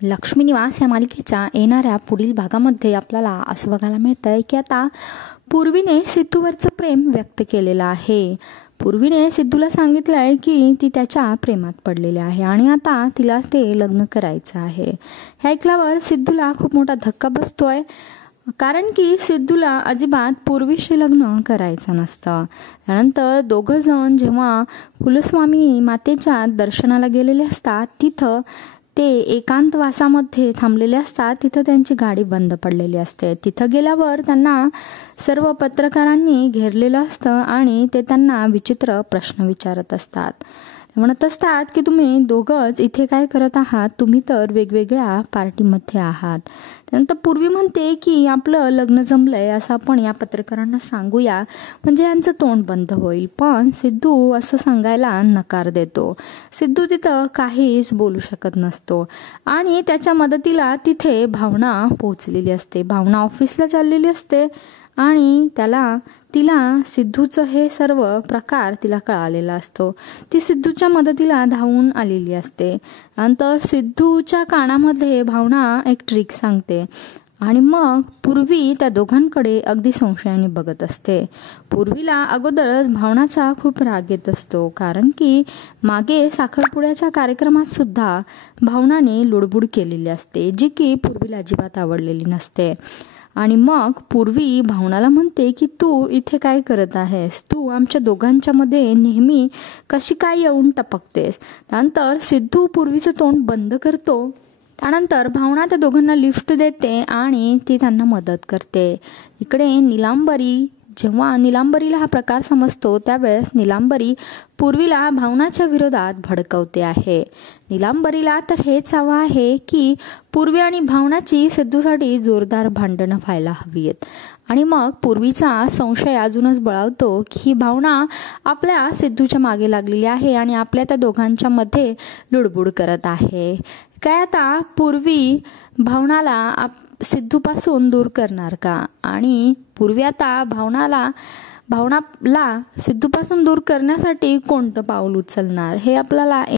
लक्ष्मी निवास या मालिकेच्या येणाऱ्या पुढील भागामध्ये आपल्याला असं बघायला मिळतंय की आता पूर्वीने सिद्धूवरचं प्रेम व्यक्त केलेलं आहे। पूर्वीने सिद्धूला सांगितलंय की ती त्याच्या प्रेमात पडलेली आहे आणि आता तिला ते लग्न करायचं आहे। हे ऐकल्यावर सिद्धूला खूप मोठा धक्का बसतोय, कारण की सिद्धूला अजिबात पूर्वीशी लग्न करायचं नसतं। त्यानंतर दोघं जण जेव्हा कुलस्वामी मातेच्या दर्शनाला गेलेले असतात, तिथं ते एकांतवासामध्ये थांबलेले असतात। तिथं त्यांची गाडी बंद पडलेली असते। तिथं गेल्यावर त्यांना सर्व पत्रकारांनी घेरलेलं असतं आणि ते त्यांना विचित्र प्रश्न विचारत असतात। म्हणत असतात की तुम्ही दोघंच इथे काय करत आहात, तुम्ही तर वेगवेगळ्या पार्टीमध्ये आहात। त्यानंतर पूर्वी म्हणते की आपलं लग्न जमलंय असं आपण या पत्रकारांना सांगूया, म्हणजे यांचं तोंड बंद होईल। पण सिद्धू असं सांगायला नकार देतो। सिद्धू तिथं काहीच बोलू शकत नसतो आणि त्याच्या मदतीला तिथे भावना पोहोचलेली असते। भावना ऑफिसला चाललेली असते आणि तिला सिद्धूचं हे सर्व प्रकार तिला कळालेला असतो। ती सिद्धूच्या मदतीला धावून आलेली असते। नंतर सिद्धूच्या कानामध्ये भावना एक ट्रिक सांगते आणि मग पूर्वी त्या दोघांकडे अगदी संशयाने बघत असते। पूर्वीला अगोदरच भावनाचा खूप राग येत असतो, कारण की मागे साखरपुड्याच्या कार्यक्रमात सुद्धा भावनाने लुडबुड केलेली असते, जी की पूर्वीला अजिबात आवडलेली नसते। आणि मग पूर्वी भावनाला म्हणते की तू इथे काय करत आहेस, तू आमच्या दोघांच्या मध्ये नेहमी कशी काय येऊन टपकतेस। त्यानंतर सिद्धू पूर्वीचं तोंड बंद करतो। त्यानंतर भावना त्या दोघांना लिफ्ट देते आणि ती त्यांना मदत करते। इकडे जेव्हा नीलांबरीला हा प्रकार समजतो, त्यावेळेस नीलांबरी पूर्वीला भावनाच्या विरोधात भडकवते आहे। नीलांबरीला तर हेच हवं आहे की पूर्वी आणि भावनाची सिद्धूसाठी जोरदार भांडणं व्हायला हवीत आणि मग पूर्वीचा संशय अजूनच बळावतो की ही भावना आपल्या सिद्धूच्या मागे लागलेली आहे आणि आपल्या त्या दोघांच्या मध्ये लुडबुड करत आहे। काय आता पूर्वी भावनाला सिद्धूपासून दूर करणार का, आणि पूर्वी आता भावनाला सिद्धूपासून दूर करण्यासाठी कोणतं पाऊल उचलणार, हे आपल्याला